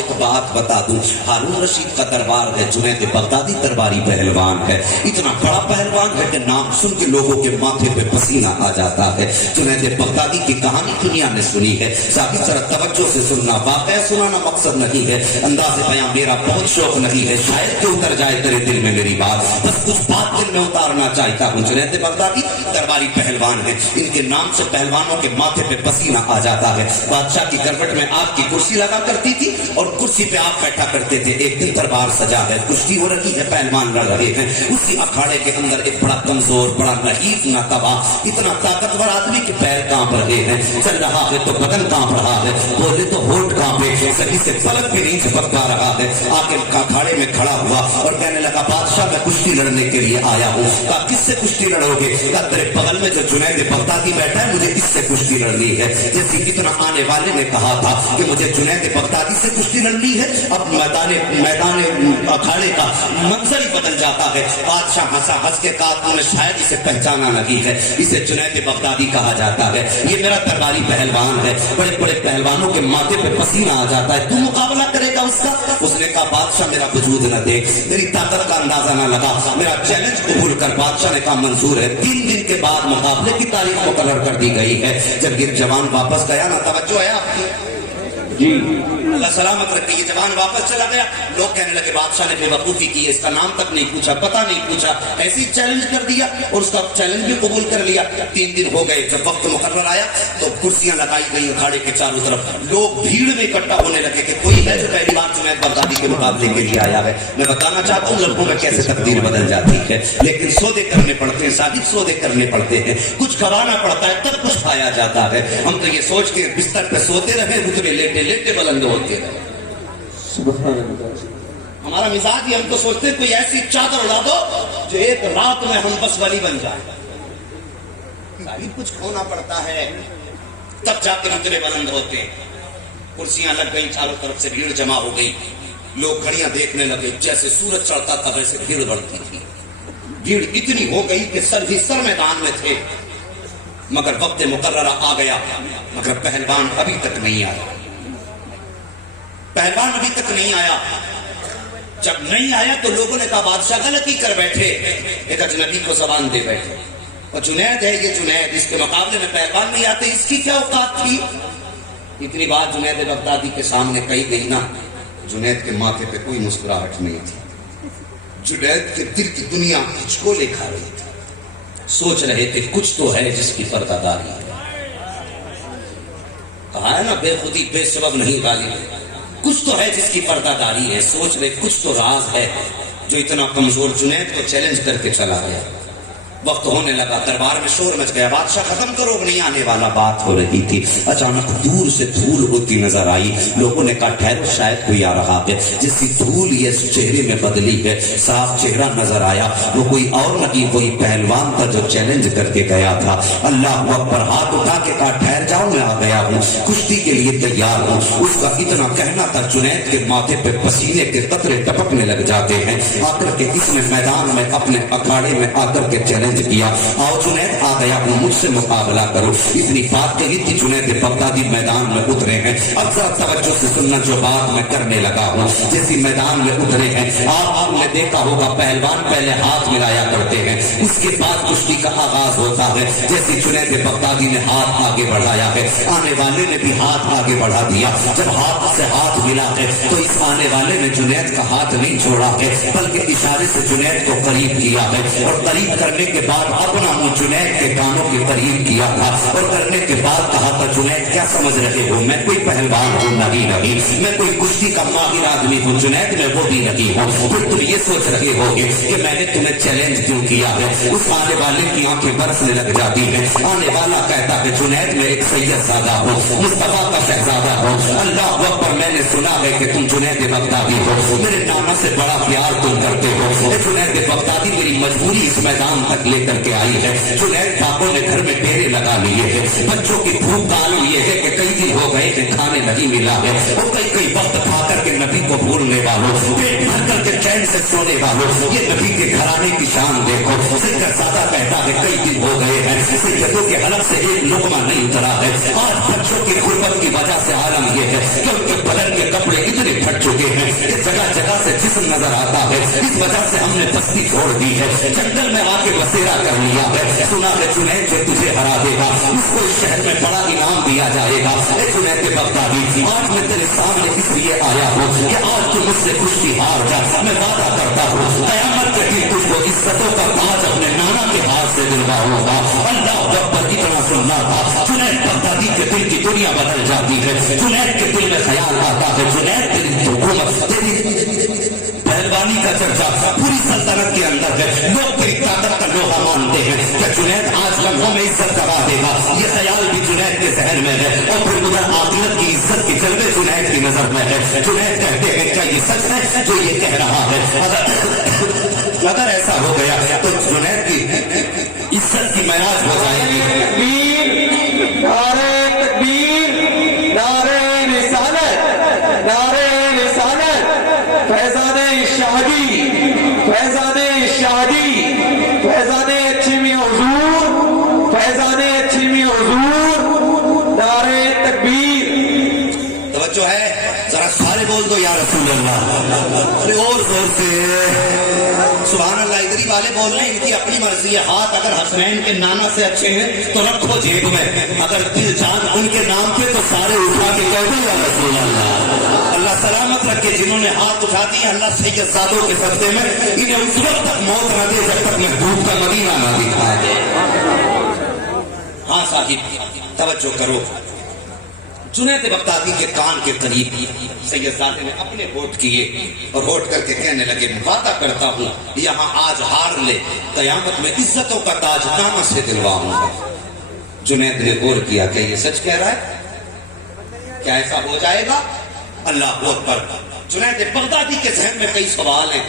ایک بات بتا دوں، ہارون رشید کا دربار ہے، جنید بغدادی درباری پہلوان ہے، اتنا بڑا پہلوان ہے کہ نام سن کے لوگوں کے ماتھے پہ پسینہ آ جاتا ہے۔ جنید بغدادی کی کہانی دنیا نے سنی ہے، ساتھ ذرا توجہ سے سننا، واقعہ سنانا مقصد نہیں ہے، انداز بیاں میرا بہت شوق نہیں ہے، شاید کہ اتر جائے تیرے دل میں میری بات، بس کچھ بات دل میں اتارنا چاہتا ہوں۔ جنید بغدادی درباری پہلوان ہے، ان کے نام سے پہلوانوں کے ماتھے پہ پسینہ آ جاتا ہے۔ بادشاہ کی کروٹ میں آپ کی کرسی لگا کرتی تھی اور کرسی پہ آپ بیٹھا کرتے تھے۔ ایک دن دربار سجا ہے، کشتی ہو رہی ہے، پہلوان لڑ رہے ہیں، اسی اکھاڑے کے اندر ایک بڑا کمزور، بڑا نحیف، ناتواں، اتنا طاقتور آدمی کے پیر کانپ رہے ہیں، چل رہا ہے تو بدن کانپ رہا ہے، بولے تو ہونٹ کانپے، صحیح سے پلک بھی نہیں جھپک پا رہا ہے۔ آ کے اکھاڑے میں کھڑا ہوا اور کہنے لگا بادشاہ میں کشتی لڑنے کے لیے آیا ہوں۔ کہا کس سے کشتی لڑو گے؟ کہا تیرے بغل میں جو جنید بغدادی بیٹھا ہے مجھے اس سے کشتی لڑنی ہے۔ جیسے کتنا آنے والے نے کہا تھا کہ مجھے جنید بغدادی سے کشتی لڑنی ہے، اب میدان اکھاڑے کا منظر ہی بدل جاتا ہے۔ بادشاہ ہنسا، ہنس کے کہا تم نے شاید اسے پہچانا نہیں ہے، اسے جنید بغدادی کہا جاتا ہے، یہ میرا درباری پہلوان ہے، بڑے بڑے پہلوانوں کے ماتھے پہ پسینہ آ جاتا ہے، تو مقابلہ کرے گا اس کا؟ اس نے کہا بادشاہ میرا وجود نہ دیکھ، میری طاقت کا اندازہ نہ لگا، میرا چیلنج قبول کر۔ بادشاہ نے کہا منظور ہے۔ 3 دن کے بعد مقابلے کی تاریخ مقرر کر دی گئی ہے۔ جب یہ جوان واپس گیا نا، توجہ ہے آپ کی جی، اللہ سلامت رکھے، یہ جوان واپس چلا گیا، لوگ کہنے لگے بادشاہ نے بے وقوفی کی ہے، اس کا نام تک نہیں پوچھا، پتہ نہیں پوچھا، ایسی چیلنج کر دیا اور اس کا چیلنج بھی قبول کر لیا۔ 3 دن ہو گئے، جب وقت مقرر آیا تو کرسیاں لگائی گئی اکھاڑے کے چاروں طرف، لوگ بھیڑ میں اکٹھا ہونے لگے کہ کوئی ہے جو پہلی بار جنید بغدادی کے مقابلے کے لیے آیا ہے۔ میں بتانا چاہتا ہوں لڑکوں میں کیسے تقدیر بدل جاتی ہے، لیکن سودے کرنے پڑتے ہیں، صادق سودے کرنے پڑتے ہیں، کچھ کھوانا پڑتا ہے تب کچھ کھایا جاتا ہے۔ ہم تو یہ سوچتے ہیں بستر پہ سوتے رہے، رتبے لیٹے لیٹے بلند ہوتے رہے، ہمارا مزاج ہی، ہم تو سوچتے ہیں کوئی ایسی چادر اڑا دو جو ایک رات میں ہم بس ولی بن جائے۔ کچھ کھونا پڑتا ہے تب جا کے رتبے بلند ہوتے ہیں۔ کرسیاں لگ گئی، چاروں طرف سے بھیڑ جمع ہو گئی، لوگ گھڑیاں دیکھنے لگے، جیسے سورج چڑھتا تھا ویسے بھیڑ بڑھتی تھی، بھیڑ اتنی ہو گئی کہ سر ہی سر میدان میں تھے، مگر وقت مقررہ آ گیا، مگر پہلوان ابھی تک نہیں آیا، پہلوان ابھی تک نہیں آیا۔ جب نہیں آیا تو لوگوں نے کہا بادشاہ غلطی کر بیٹھے، ایک اجنبی کو زبان دے بیٹھے، اور جنید ہے یہ جنید، اس کے مقابلے میں پہلوان نہیں آتے، اس کی کیا اوقات تھی؟ اتنی بات جنید بغدادی کے سامنے کہی گئی نا، جنید کے ماتھے پہ کوئی مسکراہٹ نہیں تھی، جنید کے دل کی دنیا ہچکولے کھا رہی تھی، سوچ رہے تھے کچھ تو ہے جس کی پردہ داری ہے۔ کہا ہے نا بے خودی بے سبب نہیں غالب ہے، کچھ تو ہے جس کی پردہ داری ہے، سوچ رہے کچھ تو راز ہے جو اتنا کمزور جنید کو چیلنج کر کے چلا گیا۔ وقت ہونے لگا، دربار میں شور مچ گیا، بادشاہ ختم کرو، نہیں آنے والا، بات ہو رہی تھی، اچانک دور سے دھول ہوتی نظر آئی، لوگوں نے کہا ٹھہرو شاید کوئی آ رہا ہے، جس کی دھول یہ چہرے میں بدلی ہے، صاف چہرہ نظر آیا، وہ کوئی اور نہیں، وہی پہلوان تھا جو چیلنج کر کے گیا تھا۔ اللہ اکبر، ہاتھ اٹھا کے کہا ٹھہر جاؤ، میں آ گیا ہوں، کشتی کے لیے تیار ہوں۔ اس کا اتنا کہنا تھا، جنید کے ماتھے پہ پسینے کے قطرے ٹپکنے لگ جاتے ہیں، آ کر کے اس نے میدان میں اپنے اکھاڑے میں آ کر کے چیلنج کیا، آؤ جنید آ گیا ہوں، مجھ سے مقابلہ کرو۔ اتنی بات کہی تھی، جنید بغدادی میدان میں اترے ہیں۔ اب ذرا توجہ سے سننا جو بات میں کرنے لگا ہوں، جیسی میدان میں اترے ہیں، آپ نے دیکھا ہوگا پہلوان پہلے ہاتھ ملایا کرتے ہیں، اس کے بعد کشتی کا آغاز ہوتا ہے۔ جیسے جنید بغدادی نے ہاتھ آگے بڑھایا ہے، آنے والے نے بھی ہاتھ آگے بڑھا دیا، جب ہاتھ سے ہاتھ ملا ہے تو اس آنے والے نے جنید کا ہاتھ نہیں چھوڑا ہے، بلکہ اشارے سے جنید کو قریب کیا ہے، اور قریب کرنے کے بعد اپنا منہ جنید کے کانوں کے قریب کیا تھا، اور کرنے کے بعد کہا تھا جنید کیا سمجھ رہے ہو، میں کوئی پہلوان ہوں نہیں، میں کوئی کشتی کا ماہر آدمی ہوں جنید، میں وہ بھی نہیں ہوں، پھر تم یہ سوچ رہے ہو کہ میں نے تمہیں چیلنج کیوں کیا ہے۔ اس آنے والے کی آنکھیں برسنے لگ جاتی ہیں، آنے والا کہتا ہے جنید میں ایک سید زادہ ہوں، مصطفیٰ کا شہزادہ ہوں، اللہ اکبر، میں نے سنا ہے کہ تم جنید بغدادی ہو، میرے نانا سے بڑا پیار تم کرتے ہو، جنید بغدادی میری مجبوری اس میدان تک لے کر کے آئی ہے، جنید باپوں نے گھر میں ڈیرے لگا لیے ہیں، بچوں کی بھوک معلوم یہ ہے کہ کئی دن ہو گئے کہ کھانے نہیں ملا ہے، اور کئی وقت کھا کر کے نبی کو بھولنے والوں پیٹ بھر کر کے चैन से सोने वालों, ये नबी के घराने की शान देखो। सैयदजादा कहता है कई दिन हो गए हैं सैयदों के हलक से एक लुकमा नहीं उतरा है। आज बच्चों की गुर्बत की वजह से आलम ये है कि उनके बदन के कपड़े इतने फट चुके हैं कि जगह जगह से जिस्म नजर आता है। इस वजह से हमने बस्ती छोड़ दी है, जंगल में आके बसेरा कर लिया है। सुना है जुनैद जो तुझे हरा देगा उसको इस शहर में बड़ा इनाम दिया जाएगा। जुनैद बगदादी, आज मैं तेरे सामने इसलिए आया हूँ कि आज तू मुझसे कुश्ती हार जा। मैं वादा करता हूँ कयामत के दिन तुझको इज्जतों का ताज अपने नाना के हाथ से दिलवाऊंगा। अल्लाह अकबर, इतना सुनना था। जुनैद बगदादी के दिल की दुनिया बदल जाती है। जुनैद के दिल में ख्याल आता है जुनैद तेरी हुकूमत, तेरी पहलवानी का चर्चा पूरी सल्तनत के अंदर है। लोग तेरी ताकत का लोहा मानते हैं कि जुनैद आज लम्हों में इज्जत करा देगा। ये ख्याल भी जुनैद के जहन में है और फिर उधर आखिरत की इज्जत की जलवे जुनैद की नजर में है। जुनैद कहते हैं क्या ये सच है जो ये कह रहा है? अगर ऐसा हो गया तो जुनैद की इज्जत की महराज हो जाएगी। नारे तकबीर, नारे रिसालत, नारे रिसालत, फैज़ाने शादी, फैज़ाने शादी, फैज़ाने अच्छी में हुजूर, फैज़ाने अच्छी में हुजूर, नारे तकबीर। तवज्जो है, जरा सारे बोल दो या रसूल अल्लाह। अरे और जोर से सुभान अल्लाह। इधरी वाले बोल रहे हैं इनकी अपनी मर्जी है। हाथ अगर हसनैन के नाना से अच्छे हैं तो रखो जेब में, अगर दिल जान उनके नाम पे तो सारे उठा के कह दो या रसूल अल्लाह। अल्लाह सलामत रखे जिन्होंने हाथ उठा दिए। अल्लाह सैयदजादों के सदक़े में इन्हें उस वक्त तक मौत न दे जब तक महबूब का मदीना न दिखाए। हाँ साहिब तवज्जो करो। जुनैद बगदादी के कान के करीब सैयदजादे ने अपने होठ किए और होठ करके कहने लगे वादा करता हूं यहां आज हार ले, कयामत में इज्जतों का ताज नामा से दिलवाऊंगा। जुनैद ने गौर किया कि ये सच कह रहा है, क्या ऐसा हो जाएगा? अल्लाह अकबर। जुनैद बगदादी के जहन में कई सवाल हैं,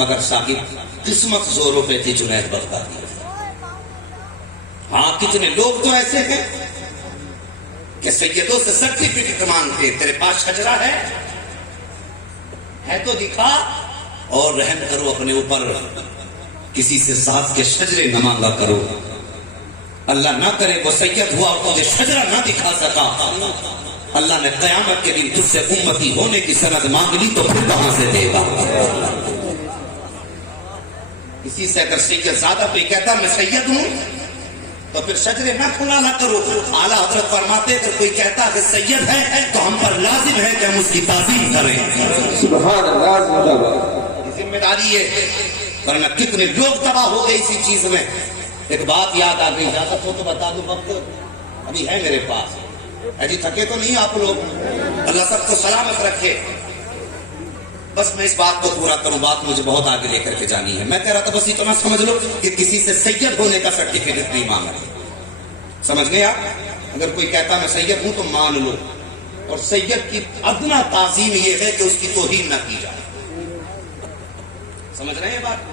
मगर साहिब किस्मत जोरों पे थी जुनैद बगदादी। हाँ कितने लोग तो ऐसे हैं कि सैयदों से सर्टिफिकेट मांगते, तेरे पास शजरा है तो दिखा और रहम करो अपने ऊपर, किसी से साथ के शजरे न मांगा करो। अल्लाह ना करे वो सैयद हुआ और तुझे शजरा ना दिखा सका, अल्लाह ने कयामत के दिन तुझसे उम्मती होने की सनद मांग ली तो फिर कहां से देगा? किसी से अगर सैयदजादा कोई कहता मैं सैयद हूं तो फिर शजरे ना खुलाना करो। आला हजरत फरमाते अगर कोई कहता है सैयद है तो हम पर लाजिम है कि हम उसकी ताज़ीम करें। सुभान अल्लाह, जिम्मेदारी है, वरना कितने लोग तबाह हो गए इसी चीज में। एक बात याद आ गई, इजाजत हो तो बता दूं, वक्त अभी है मेरे पास। अजी थके तो नहीं आप लोग? अल्लाह सबको सलामत रखे। बस मैं इस बात को पूरा करूं, बात मुझे बहुत आगे लेकर के जानी है। मैं कह रहा था बस इतना समझ लो कि किसी से सैयद होने का सर्टिफिकेट नहीं मांगा। समझ गए आप? अगर कोई कहता मैं सैयद हूं तो मान लो, और सैयद की अदना ताजीम यह है कि उसकी तौहीन ना की जाए। समझ रहे हैं बात?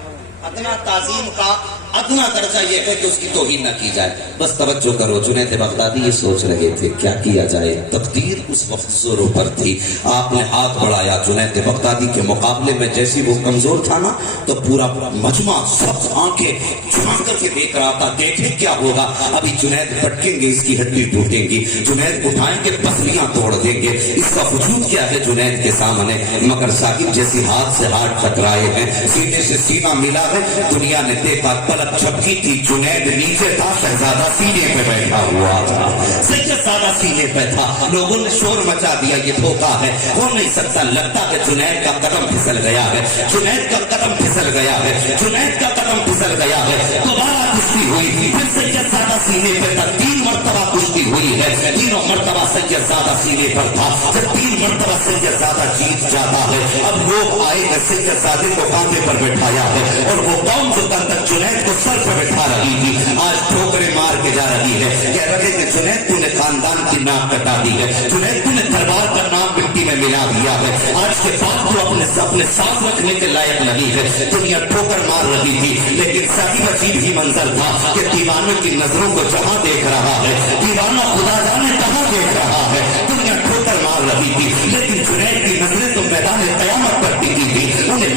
अदना ताजीम का अदना दर्जा यह है कि उसकी तौहीन न की जाए। बस तवज्जो करो, जुनैद बगदादी ये सोच रहे थे क्या किया जाए। तकदीर उस वक्त जोरों पर थी। आपने हाथ बढ़ाया, जुनैद बगदादी के मुकाबले में जैसी वो कमजोर था ना तो पूरा मजमा सब आंखें झुमा करके देख रहा था, देखे क्या होगा। अभी जुनैद भटकेंगे, इसकी हड्डी टूटेंगी, जुनैद उठाएंगे पसलियां तोड़ देंगे। इसका वजूद क्या है जुनैद के सामने? मगर साहिब जैसी हाथ से हाथ टकराए हैं, सीने से सीना मिला है। दुनिया ने देखा, पलक झपकी थी, जुनैद नीचे था, शहजादा सीने पे बैठा हुआ था, सैयदजादा सीने पे था। लोगों ने शोर मचा दिया, ये धोखा है, हो नहीं सकता। लगता है जुनैद का कदम फिसल गया है, जुनैद का कदम फिसल गया है, जुनैद का कदम फिसल गया है। दोबारा कुश्ती हुई, फिर सैयदजादा सीने पे था। 3 मरतबा कुश्ती हुई है, तीनों मरतबा सैयदजादा सीने पर था। जब 3 मरतबा सैयदजादा जीत जाता है, अब लोग आए हैं, सैयदजादे को कांधे पर बैठाया है और वो कौम जो कल तक जुनैद को सर पर बैठा रही थी आज ठोकरें मार के जा रही है। कह रहे कि जुनैद तूने खानदान की नाक कटा दी है, जुनैद तूने दरबार का नाम मिट्टी में मिला दिया है। आज के बाद तू अपने साथ रखने के लायक नहीं है। दुनिया ठोकर मार रही थी, लेकिन साहिब अजीब ही मंजर था कि दीवानों की नजरों को जहां देख रहा है, दीवाना खुदा जाने कहां देख रहा है। दुनिया ठोकर मार रही थी, लेकिन जुनैद की नजरें तो मैदान क़यामत पर टिकी थी। उन्हें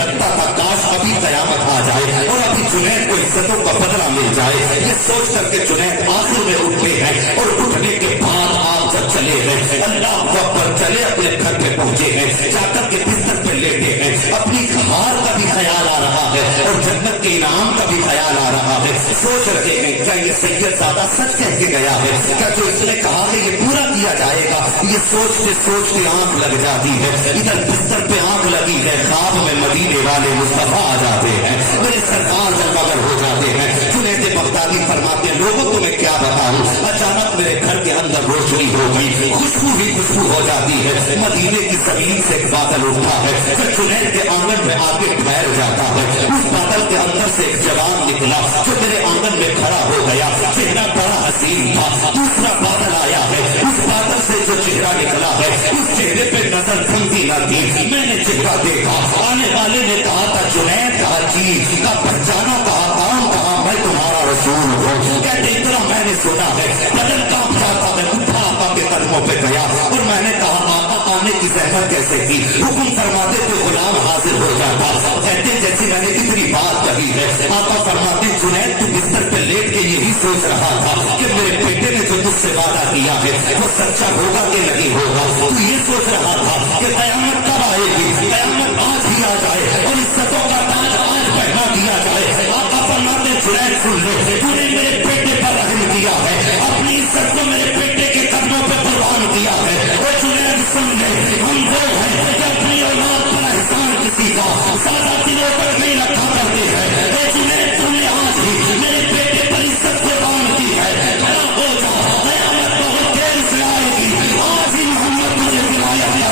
जाए, ये सोच करके जुनैद आखिर में उठते हैं और उठने के बाद आप जब चले हैं, अल्लाह अकबर, चले अपने घर पे पहुंचे हैं, जाकर के बिस्तर पे लेटे हैं, अपनी हार का भी ख्याल आ रहा है और जन्नत के इनाम का भी ख्याल आ रहा है। सोच रहे हैं क्या ये सैयदजादा सच कह के गया है, क्या जो इसने कहा है ये पूरा किया जाएगा। ये सोचते सोचते आंख लग जाती है, इधर बिस्तर पे आंख लगी है, ख्वाब में मदीने वाले मुस्तफा आ जाते हैं, मेरे सरकार जलवागर हो जाते हैं। जुनैद बगदादी फरमाते हैं लोगों तुम्हें क्या बताऊं, अचानक मेरे घर के अंदर रोशनी हो गई, खुशबू ही खुशबू हो जाती है, मदीने की जमीन से एक बादल उठता है, फिर जुनैद के आंगन में आके ठहर जाता है। उस बादल के अंदर से एक जवान निकला जो मेरे आंगन में खड़ा हो गया, चेहरा बड़ा हसीन था। दूसरा बादल आया है, उस बादल से जो चेहरा निकला है उस चेहरे पे नजर थमती न थी। मैंने चेहरा देखा, आने वाले ने कहा था जुनैद, कहा जी, का पहचाना, कहा कौन, कहा मैं तुम्हारा रसूल हूँ। कहते इतना मैंने सुना है, बदल कांप जाता है, उठा आका के कदमों पे गया और मैंने कहा आका आने की जहमत कैसे की, हुक्म फरमाते तो गुलाम हाजिर हो जाता। कहते जैसे मैंने इतनी बात कही है, आका फरमाते जुनैद तू बिस्तर पे लेट के यही सोच रहा था कि मेरे बेटे ने जो मुझसे वादा किया है वो सच्चा होगा कि नहीं होगा। तू ये सोच रहा था कि कयामत कब आएगी, कयामत आज ही आ जाए और इज्जतों का ताज आज पहना दिया जाए। आका फरमाते जुनैद सुन ले, तूने मेरे बेटे पर रहम किया है, अपनी इज्जत को मेरे बेटे के कदमों पर कुर्बान किया है। वो जुनैद सुन ले, हम वो हैं कि अपनी औलाद पर एहसान किसी का सारा दिनों तक नहीं रखा करते हैं। वो जुनैद तुमने आज ही मेरे बेटे पर इज्जत कुर्बान की है, खड़ा हो जा, कयामत बहुत देर से आएगी, आज ही मोहम्मद तुझे बुलाया गया।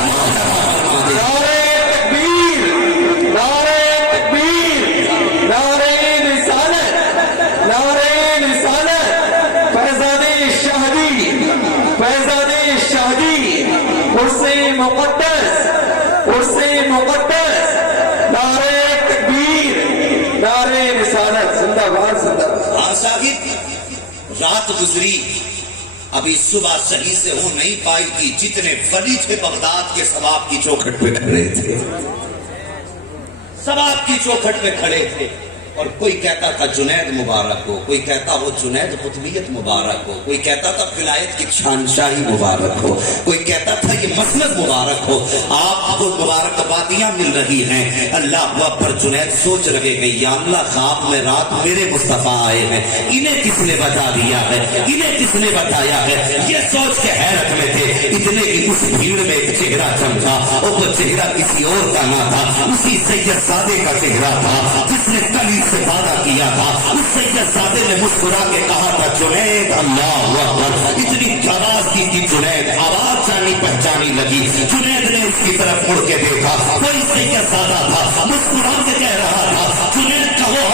नारे तकबीर, नारे तकबीर, नारे रिसालत, नारे रिसालत, फैज़ादे शाहदी, फैज़ादे शाहदी, उर्से मुक़द्दस, उर्से मुक़द्दस, नारे तकबीर, नारे रिसालत, जिंदाबाद जिंदाबाद। हाँ साहिब, रात गुजरी, अभी सुबह सही से हो नहीं पाई थी, जितने वली थे बगदाद के सवाब की चौखट पे खड़े थे, सवाब की चौखट पे खड़े थे। और कोई कहता था जुनैद मुबारक हो, कोई कहता हो जुनैद कुतुबियत मुबारक हो, कोई कहता था विलायत की शानशाही मुबारक हो, कोई कहता था ये मसलक मुबारक हो। आपको मुबारकबादियां मिल रही हैं। अल्लाह अकबर, जुनैद सोच रहे हैं या अल्लाह ख्वाब में रात मेरे मुस्तफा आए हैं, इन्हें किसने बता दिया है, इन्हें किसने बताया है। ये सोच के हैरत में थे, इतने की उस भीड़ में एक चेहरा चमका और वो चेहरा किसी और का ना था, उसी सैयदजादे का चेहरा था जिसने कल से वादा किया था। उस सैयदजादे ने मुस्कुरा के कहा था जुनैद, अल्लाह अकबर। इतनी आवाज दी थी जुनैद, आवाज जानी पहचानी लगी। जुनैद ने उसकी तरफ मुड़ के देखा, कोई सैयदजादा था, मुस्कुरा के कह रहा था जुनैद कहो